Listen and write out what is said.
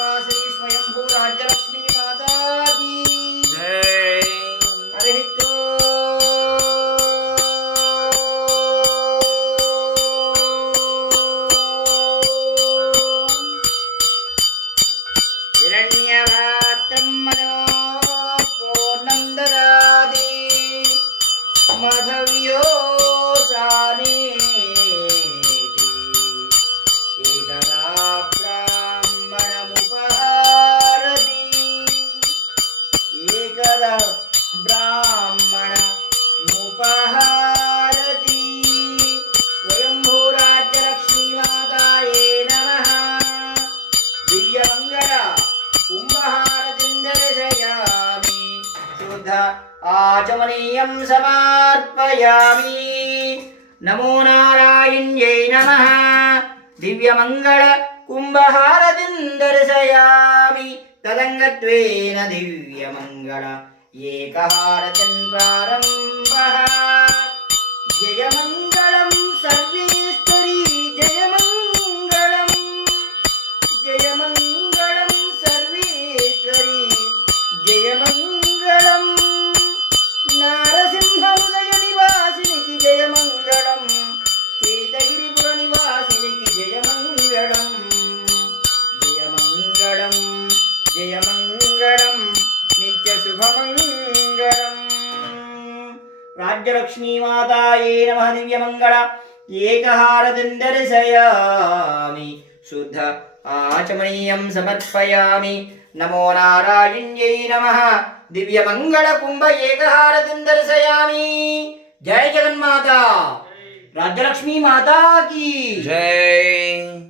निवासिनी स्वयंभू राज्यलक्ष्मी माता की जय। हरि हिरण्यभात्रं मनो पूर्णं ददाति मधव्यो सानेति एकदा ब्राह्मणमुपहारति एकदा ब्राह्मणमुपहारति स्वयंभूराज्यलक्ष्मी माताये नमः दिव्यमङ्गल कुम्भहारतिन्दर्शयामि शुद्ध आचमनीयं समर्पयामि नमो नारायण्यै नमः दिव्यमङ्गल कुम्भहारतिन्दर्शयामि तदङ्गत्वेन दिव्यमङ्गल एकहारतिं प्रारम्भः जयमङ्गलं सर्वेश्वरी जयमङ्गलं जयमङ्गलं सर्वेश्वरी जयमङ्गलं नारसिंहहृदयनिवासिनिकी जयमङ्गलं केतगिरिपुरनिवासिनिकी जयमङ्गलं जयमङ्गलं जयमङ्गलं नित्यशुभमङ्गलं राज्यलक्ष्मी माताये नमः दिव्यमङ्गल एकहारतिं दर्शयामि शुद्ध आचमनीयं समर्पयामि नमो नारायण्यै नमः दिव्यमङ्गल कुम्भ एकहारतिं दर्शयामि जय जगन्माता राज्यलक्ष्मी माता की जय।